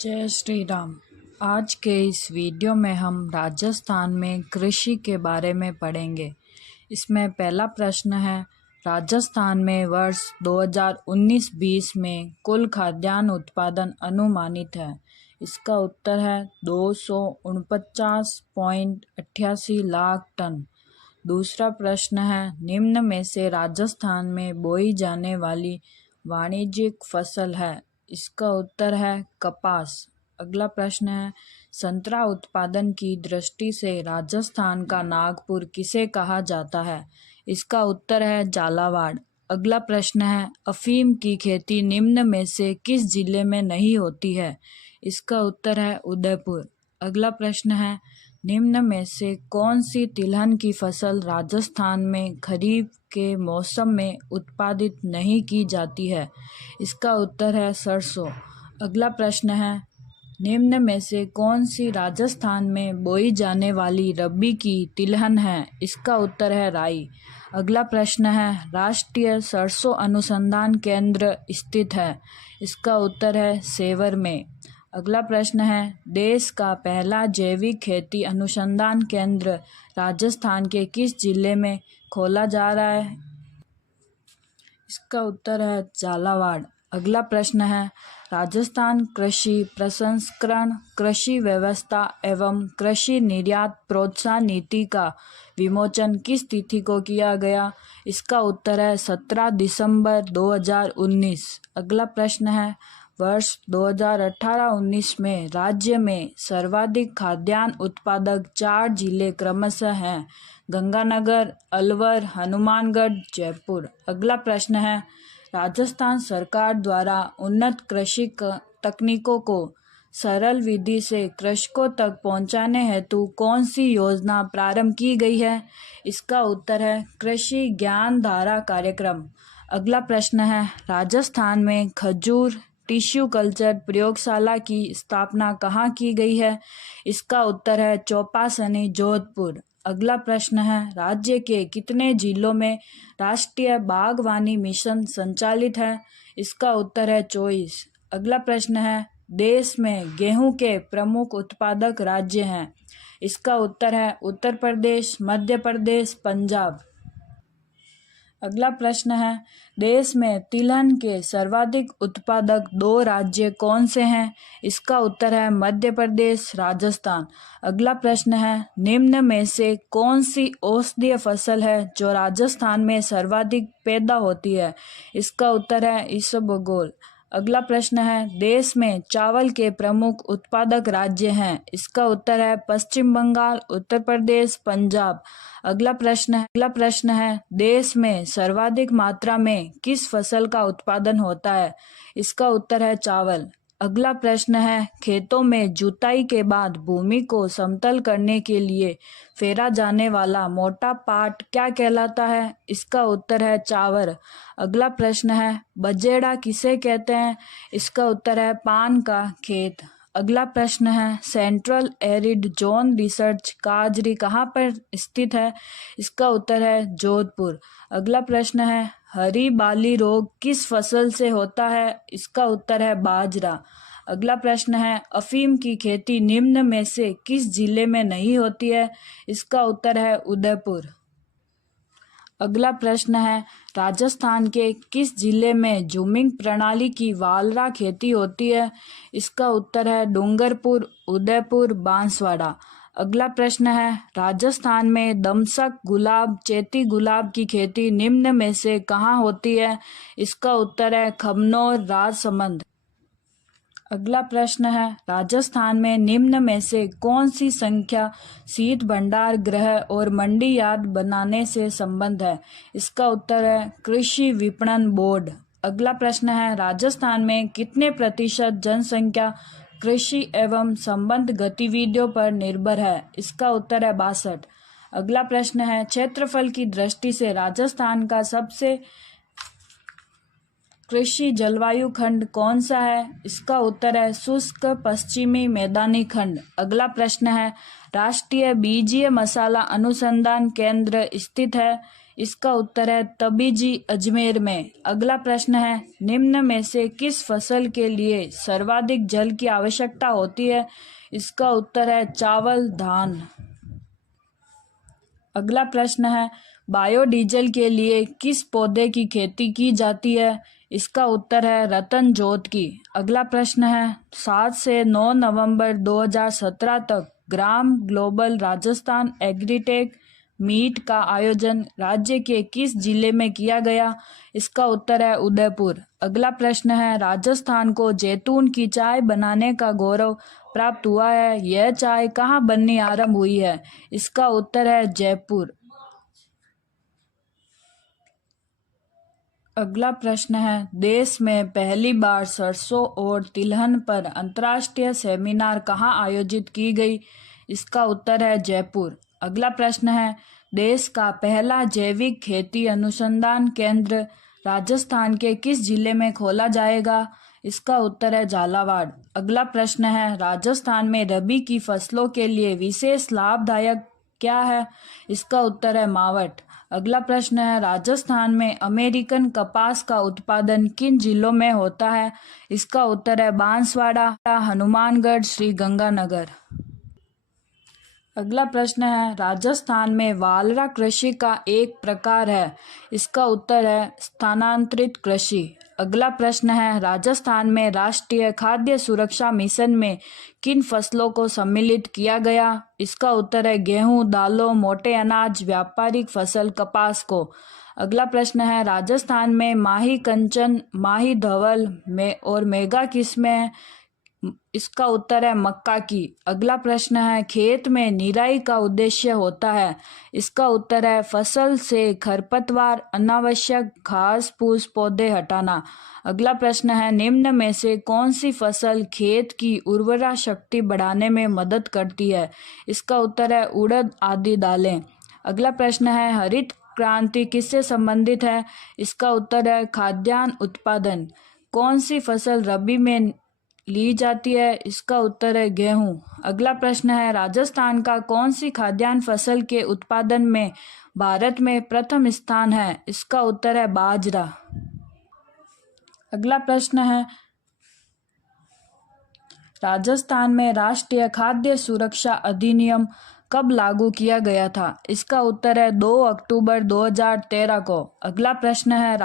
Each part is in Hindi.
जय श्री राम। आज के इस वीडियो में हम राजस्थान में कृषि के बारे में पढ़ेंगे। इसमें पहला प्रश्न है, राजस्थान में वर्ष 2019-20 में कुल खाद्यान्न उत्पादन अनुमानित है। इसका उत्तर है 249.88 लाख टन। दूसरा प्रश्न है, निम्न में से राजस्थान में बोई जाने वाली वाणिज्यिक फसल है। इसका उत्तर है कपास। अगला प्रश्न है, संतरा उत्पादन की दृष्टि से राजस्थान का नागपुर किसे कहा जाता है? इसका उत्तर है झालावाड़। अगला प्रश्न है, अफीम की खेती निम्न में से किस जिले में नहीं होती है? इसका उत्तर है उदयपुर। अगला प्रश्न है, निम्न में से कौन सी तिलहन की फसल राजस्थान में खरीफ के मौसम में उत्पादित नहीं की जाती है? इसका उत्तर है सरसों। अगला प्रश्न है, निम्न में से कौन सी राजस्थान में बोई जाने वाली रबी की तिलहन है? इसका उत्तर है राई। अगला प्रश्न है, राष्ट्रीय सरसों अनुसंधान केंद्र स्थित है? इसका उत्तर है सेवर में। अगला प्रश्न है, देश का पहला जैविक खेती अनुसंधान केंद्र राजस्थान के किस जिले में खोला जा रहा है? इसका उत्तर है झालावाड़। अगला प्रश्न है, राजस्थान कृषि प्रसंस्करण, कृषि व्यवस्था एवं कृषि निर्यात प्रोत्साहन नीति का विमोचन किस तिथि को किया गया? इसका उत्तर है 17 दिसंबर 2019। अगला प्रश्न है, वर्ष 2018-19 में राज्य में सर्वाधिक खाद्यान्न उत्पादक 4 जिले क्रमशः हैं: गंगानगर, अलवर, हनुमानगढ़, जयपुर। अगला प्रश्न है, राजस्थान सरकार द्वारा उन्नत कृषि तकनीकों को सरल विधि से कृषकों तक पहुंचाने हेतु कौन सी योजना प्रारंभ की गई है? इसका उत्तर है कृषि ज्ञान धारा कार्यक्रम। अगला प्रश्न है, राजस्थान में खजूर टिश्यू कल्चर प्रयोगशाला की स्थापना कहाँ की गई है? इसका उत्तर है चौपासनी, जोधपुर। अगला प्रश्न है, राज्य के कितने जिलों में राष्ट्रीय बागवानी मिशन संचालित है? इसका उत्तर है 24। अगला प्रश्न है, देश में गेहूं के प्रमुख उत्पादक राज्य हैं? इसका उत्तर है उत्तर प्रदेश, मध्य प्रदेश, पंजाब। अगला प्रश्न है, देश में तिलहन के सर्वाधिक उत्पादक 2 राज्य कौन से हैं? इसका उत्तर है मध्य प्रदेश, राजस्थान। अगला प्रश्न है, निम्न में से कौन सी औषधीय फसल है जो राजस्थान में सर्वाधिक पैदा होती है? इसका उत्तर है इसबगोल। अगला प्रश्न है, देश में चावल के प्रमुख उत्पादक राज्य हैं? इसका उत्तर है पश्चिम बंगाल, उत्तर प्रदेश, पंजाब। अगला प्रश्न है, देश में सर्वाधिक मात्रा में किस फसल का उत्पादन होता है? इसका उत्तर है चावल। अगला प्रश्न है, खेतों में जुताई के बाद भूमि को समतल करने के लिए फेरा जाने वाला मोटा पाट क्या कहलाता है? इसका उत्तर है चावल। अगला प्रश्न है, बजेड़ा किसे कहते हैं? इसका उत्तर है पान का खेत। अगला प्रश्न है, सेंट्रल एरिड जोन रिसर्च काजरी कहाँ पर स्थित है? इसका उत्तर है जोधपुर। अगला प्रश्न है, हरी बाली रोग किस फसल से होता है? इसका उत्तर है बाजरा। अगला प्रश्न है, अफीम की खेती निम्न में से किस जिले में नहीं होती है? इसका उत्तर है उदयपुर। अगला प्रश्न है, राजस्थान के किस जिले में जूमिंग प्रणाली की वालरा खेती होती है? इसका उत्तर है डूंगरपुर, उदयपुर, बांसवाड़ा। अगला प्रश्न है, राजस्थान में दमसक गुलाब, चैती गुलाब की खेती निम्न में से कहाँ होती है? इसका उत्तर है खमनोर, राजसमंद। अगला प्रश्न है, राजस्थान में निम्न में से कौन सी संख्या शीत भंडार गृह और मंडी यार्ड बनाने से संबंध है? इसका उत्तर है कृषि विपणन बोर्ड। अगला प्रश्न है, राजस्थान में कितने प्रतिशत जनसंख्या कृषि एवं संबद्ध गतिविधियों पर निर्भर है? इसका उत्तर है 62। अगला प्रश्न है, क्षेत्रफल की दृष्टि से राजस्थान का सबसे कृषि जलवायु खंड कौन सा है? इसका उत्तर है शुष्क पश्चिमी मैदानी खंड। अगला प्रश्न है, राष्ट्रीय बीजीय मसाला अनुसंधान केंद्र स्थित है? इसका उत्तर है तबीजी अजमेर में। अगला प्रश्न है निम्न में से किस फसल के लिए सर्वाधिक जल की आवश्यकता होती है? इसका उत्तर है चावल, धान। अगला प्रश्न है बायोडीजल के लिए किस पौधे की खेती की जाती है? इसका उत्तर है रतन जोत की। अगला प्रश्न है 7 से 9 नवंबर 2017 तक ग्राम ग्लोबल राजस्थान एग्रीटेक मीट का आयोजन राज्य के किस जिले में किया गया? इसका उत्तर है उदयपुर। अगला प्रश्न है राजस्थान को जैतून की चाय बनाने का गौरव प्राप्त हुआ है। यह चाय कहाँ बननी आरंभ हुई है? इसका उत्तर है जयपुर। अगला प्रश्न है देश में पहली बार सरसों और तिलहन पर अंतर्राष्ट्रीय सेमिनार कहाँ आयोजित की गई? इसका उत्तर है जयपुर। अगला प्रश्न है देश का पहला जैविक खेती अनुसंधान केंद्र राजस्थान के किस जिले में खोला जाएगा? इसका उत्तर है झालावाड़। अगला प्रश्न है राजस्थान में रबी की फसलों के लिए विशेष लाभदायक क्या है? इसका उत्तर है मावठ। अगला प्रश्न है राजस्थान में अमेरिकन कपास का उत्पादन किन जिलों में होता है? इसका उत्तर है बांसवाड़ा, हनुमानगढ़, श्री गंगानगर। अगला प्रश्न है राजस्थान में वालरा कृषि का एक प्रकार है। इसका उत्तर है स्थानांतरित कृषि। अगला प्रश्न है राजस्थान में राष्ट्रीय खाद्य सुरक्षा मिशन में किन फसलों को सम्मिलित किया गया? इसका उत्तर है गेहूं, दालों, मोटे अनाज, व्यापारिक फसल, कपास को। अगला प्रश्न है राजस्थान में माही कंचन, माही धवल में और मेगा किस्में हैं? इसका उत्तर है मक्का की। अगला प्रश्न है खेत में निराई का उद्देश्य होता है। इसका उत्तर है फसल से खरपतवार, अनावश्यक घास फूस पौधे हटाना। अगला प्रश्न है निम्न में से कौन सी फसल खेत की उर्वरा शक्ति बढ़ाने में मदद करती है? इसका उत्तर है उड़द आदि दालें। अगला प्रश्न है हरित क्रांति किससे संबंधित है? इसका उत्तर है खाद्यान्न उत्पादन। कौन सी फसल रबी में ली जाती है? इसका उत्तर है गेहूं। अगला प्रश्न है राजस्थान का कौन सी खाद्यान्न फसल के उत्पादन में भारत में प्रथम स्थान है? इसका उत्तर है बाजरा। अगला प्रश्न है राजस्थान में राष्ट्रीय खाद्य सुरक्षा अधिनियम कब लागू किया गया था? इसका उत्तर है 2 अक्टूबर 2013 को। अगला प्रश्न है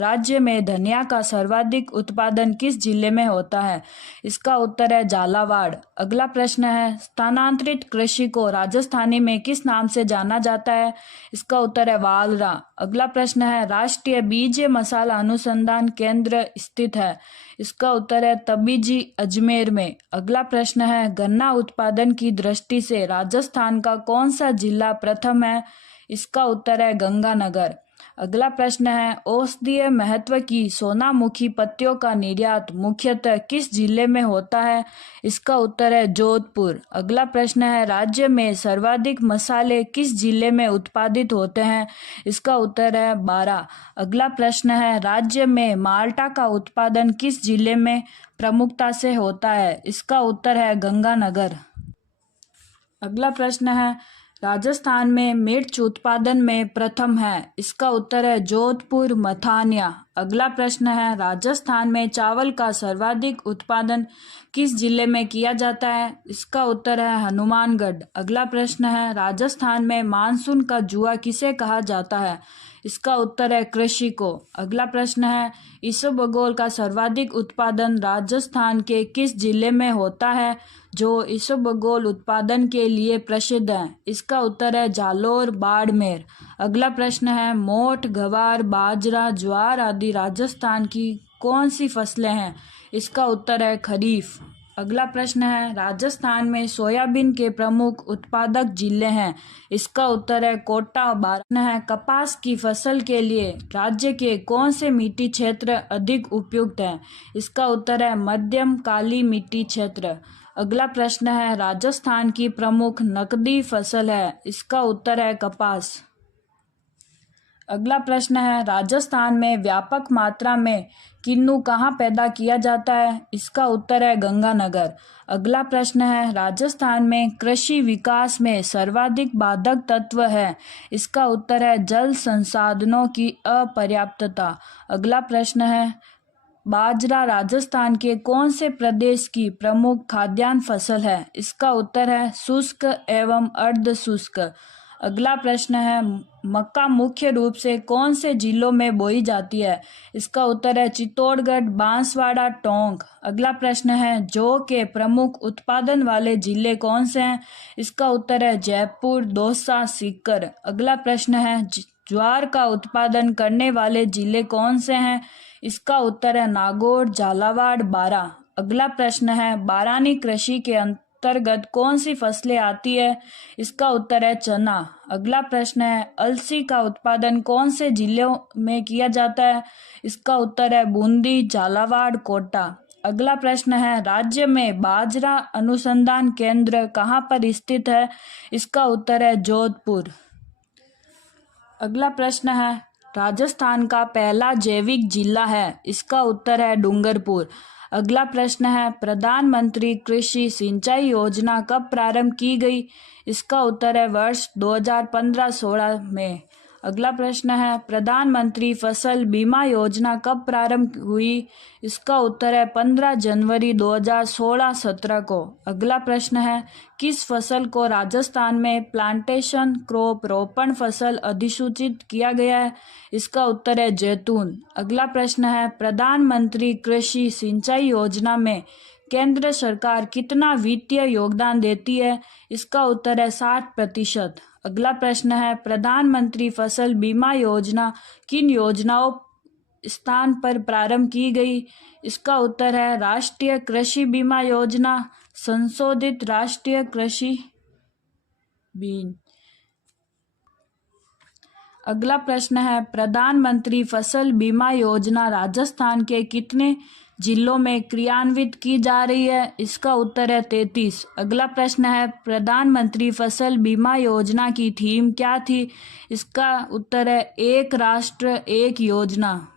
राज्य में धनिया का सर्वाधिक उत्पादन किस जिले में होता है? इसका उत्तर है झालावाड़। अगला प्रश्न है स्थानांतरित कृषि को राजस्थानी में किस नाम से जाना जाता है? इसका उत्तर है वालरा। अगला प्रश्न है राष्ट्रीय बीज मसाला अनुसंधान केंद्र स्थित है? इसका उत्तर है तबीजी अजमेर में। अगला प्रश्न है गन्ना उत्पादन की दृष्टि से राजस्थान का कौन सा जिला प्रथम है? इसका उत्तर है गंगानगर। अगला प्रश्न है औषधीय महत्व की सोनामुखी पत्तियों का निर्यात मुख्यतः किस जिले में होता है? इसका उत्तर है जोधपुर। अगला प्रश्न है राज्य में सर्वाधिक मसाले किस जिले में उत्पादित होते हैं? इसका उत्तर है बारां। अगला प्रश्न है राज्य में माल्टा का उत्पादन किस जिले में प्रमुखता से होता है? इसका उत्तर है गंगानगर। अगला प्रश्न है राजस्थान में मिर्च उत्पादन में प्रथम है? इसका उत्तर है जोधपुर, मथानिया। अगला प्रश्न है राजस्थान में चावल का सर्वाधिक उत्पादन किस जिले में किया जाता है? इसका उत्तर है हनुमानगढ़। अगला प्रश्न है राजस्थान में मानसून का जुआ किसे कहा जाता है? इसका उत्तर है कृषि को। अगला प्रश्न है इसबगोल का सर्वाधिक उत्पादन राजस्थान के किस जिले में होता है जो इसबगोल उत्पादन के लिए प्रसिद्ध है? इसका उत्तर है जालोर, बाड़मेर। अगला प्रश्न है मोठ, गवार, बाजरा, ज्वार आदि राजस्थान की कौन सी फसलें हैं? इसका उत्तर है खरीफ। अगला प्रश्न है राजस्थान में सोयाबीन के प्रमुख उत्पादक जिले हैं? इसका उत्तर है कोटा, बारां है। कपास की फसल के लिए राज्य के कौन से मिट्टी क्षेत्र अधिक उपयुक्त हैं? इसका उत्तर है मध्यम काली मिट्टी क्षेत्र। अगला प्रश्न है राजस्थान की प्रमुख नकदी फसल है? इसका उत्तर है कपास। अगला प्रश्न है, राजस्थान में व्यापक मात्रा में किन्नू कहाँ पैदा किया जाता है? इसका उत्तर है गंगानगर। अगला प्रश्न है, राजस्थान में कृषि विकास में सर्वाधिक बाधक तत्व है? इसका उत्तर है जल संसाधनों की अपर्याप्तता। अगला प्रश्न है, बाजरा राजस्थान के कौन से प्रदेश की प्रमुख खाद्यान्न फसल है? इसका उत्तर है शुष्क एवं अर्ध शुष्क। अगला प्रश्न है, मक्का मुख्य रूप से कौन से जिलों में बोई जाती है? इसका उत्तर है चित्तौड़गढ़, बांसवाड़ा, टोंक। अगला प्रश्न है, जौ के प्रमुख उत्पादन वाले जिले कौन से हैं? इसका उत्तर है जयपुर, दौसा, सीकर। अगला प्रश्न है, ज्वार का उत्पादन करने वाले जिले कौन से हैं? इसका उत्तर है नागौर, झालावाड़, बारां। अगला प्रश्न है, बारानी कृषि के अंतर्गत कौन सी फसलें आती है? इसका उत्तर है चना। अगला प्रश्न है, अलसी का उत्पादन कौन से जिलों में किया जाता है? इसका उत्तर है बूंदी, झालावाड़, कोटा। अगला प्रश्न है, राज्य में बाजरा अनुसंधान केंद्र कहाँ पर स्थित है? इसका उत्तर है जोधपुर। अगला प्रश्न है, राजस्थान का पहला जैविक जिला है? इसका उत्तर है डूंगरपुर। अगला प्रश्न है, प्रधानमंत्री कृषि सिंचाई योजना कब प्रारंभ की गई? इसका उत्तर है वर्ष 2015-16 में। अगला प्रश्न है, प्रधानमंत्री फसल बीमा योजना कब प्रारंभ हुई? इसका उत्तर है 15 जनवरी 2016-17 को। अगला प्रश्न है, किस फसल को राजस्थान में प्लांटेशन क्रॉप रोपण फसल अधिसूचित किया गया है? इसका उत्तर है जैतून। अगला प्रश्न है, प्रधानमंत्री कृषि सिंचाई योजना में केंद्र सरकार कितना वित्तीय योगदान देती है? इसका उत्तर है 60%। अगला प्रश्न है, प्रधानमंत्री फसल बीमा योजना किन योजनाओं स्थान पर प्रारंभ की गई? इसका उत्तर है राष्ट्रीय कृषि बीमा योजना, संशोधित राष्ट्रीय कृषि बीमा। अगला प्रश्न है, प्रधानमंत्री फसल बीमा योजना राजस्थान के कितने जिलों में क्रियान्वित की जा रही है? इसका उत्तर है 33। अगला प्रश्न है, प्रधानमंत्री फसल बीमा योजना की थीम क्या थी? इसका उत्तर है एक राष्ट्र एक योजना।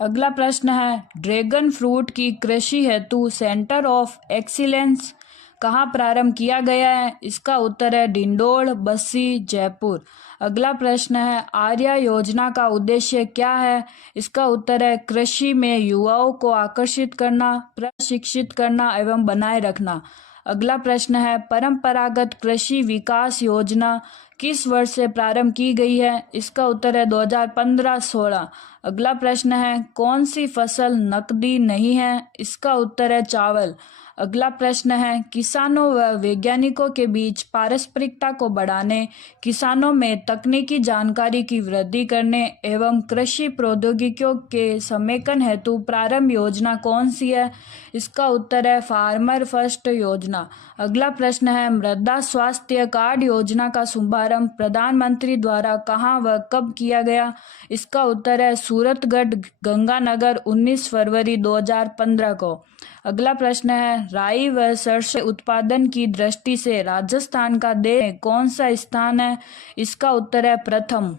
अगला प्रश्न है, ड्रैगन फ्रूट की कृषि हेतु सेंटर ऑफ एक्सीलेंस कहाँ प्रारंभ किया गया है? इसका उत्तर है डिंडोर, बस्सी, जयपुर। अगला प्रश्न है, आर्या योजना का उद्देश्य क्या है? इसका उत्तर है कृषि में युवाओं को आकर्षित करना, प्रशिक्षित करना एवं बनाए रखना। अगला प्रश्न है, परंपरागत कृषि विकास योजना किस वर्ष से प्रारंभ की गई है? इसका उत्तर है 2015-16। अगला प्रश्न है, कौन सी फसल नकदी नहीं है? इसका उत्तर है चावल। अगला प्रश्न है, किसानों व वैज्ञानिकों के बीच पारस्परिकता को बढ़ाने, किसानों में तकनीकी जानकारी की वृद्धि करने एवं कृषि प्रौद्योगिकियों के समेकन हेतु प्रारंभ योजना कौन सी है? इसका उत्तर है फार्मर फर्स्ट योजना। अगला प्रश्न है, मृदा स्वास्थ्य कार्ड योजना का शुभारंभ प्रधानमंत्री द्वारा कहाँ व कब किया गया? इसका उत्तर है सूरतगढ़, गंगानगर, 19 फरवरी 2015 को। अगला प्रश्न है, राई व सरसों उत्पादन की दृष्टि से राजस्थान का देश में कौन सा स्थान है? इसका उत्तर है प्रथम।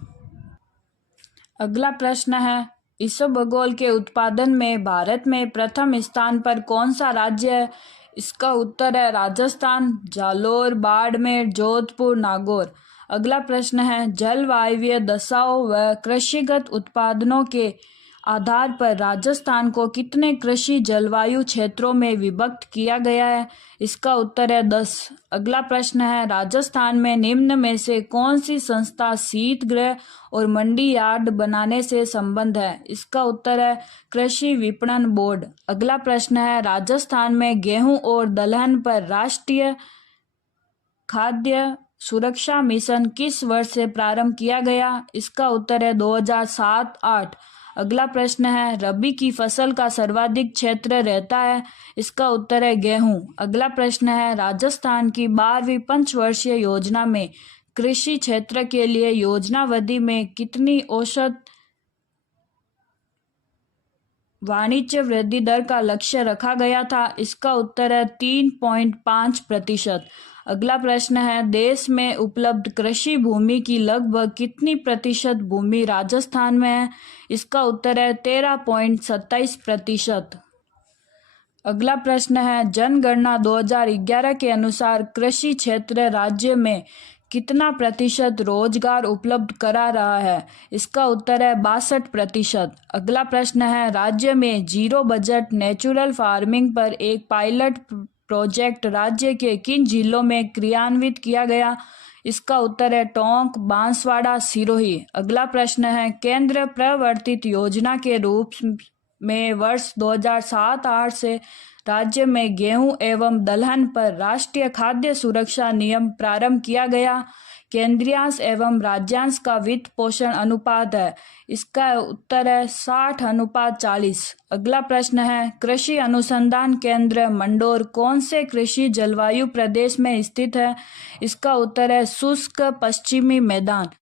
अगला प्रश्न है, इसबगोल के उत्पादन में भारत में प्रथम स्थान पर कौन सा राज्य है? इसका उत्तर है राजस्थान, जालोर, बाड़मेर, जोधपुर, नागौर। अगला प्रश्न है, जलवायु दशाओं व कृषिगत उत्पादनों के आधार पर राजस्थान को कितने कृषि जलवायु क्षेत्रों में विभक्त किया गया है? इसका उत्तर है 10। अगला प्रश्न है, राजस्थान में निम्न में से कौन सी संस्था शीत गृह और मंडी यार्ड बनाने से संबंध है? इसका उत्तर है कृषि विपणन बोर्ड। अगला प्रश्न है, राजस्थान में गेहूं और दलहन पर राष्ट्रीय खाद्य सुरक्षा मिशन किस वर्ष से प्रारंभ किया गया? इसका उत्तर है 2007-8। अगला प्रश्न है, रबी की फसल का सर्वाधिक क्षेत्र रहता है? इसका उत्तर है गेहूं। अगला प्रश्न है, राजस्थान की 12वीं पंचवर्षीय योजना में कृषि क्षेत्र के लिए योजनावधि में कितनी औसत वाणिज्य वृद्धि दर का लक्ष्य रखा गया था? इसका उत्तर है 3.5%। अगला प्रश्न है, देश में उपलब्ध कृषि भूमि की लगभग कितनी प्रतिशत भूमि राजस्थान में है? इसका उत्तर है 13.27%। अगला प्रश्न है, जनगणना 2011 के अनुसार कृषि क्षेत्र राज्य में कितना प्रतिशत रोजगार उपलब्ध करा रहा है? इसका उत्तर है 62%। अगला प्रश्न है, राज्य में जीरो बजट नेचुरल फार्मिंग पर एक पायलट प्रोजेक्ट राज्य के किन जिलों में क्रियान्वित किया गया? इसका उत्तर है टोंक, बांसवाड़ा, सिरोही। अगला प्रश्न है, केंद्र प्रवर्तित योजना के रूप में वर्ष 2007-8 से राज्य में गेहूं एवं दलहन पर राष्ट्रीय खाद्य सुरक्षा नियम प्रारंभ किया गया। केंद्रीयांश एवं राज्यांश का वित्त पोषण अनुपात है? इसका उत्तर है 60:40। अगला प्रश्न है, कृषि अनुसंधान केंद्र मंडोर कौन से कृषि जलवायु प्रदेश में स्थित है? इसका उत्तर है शुष्क पश्चिमी मैदान।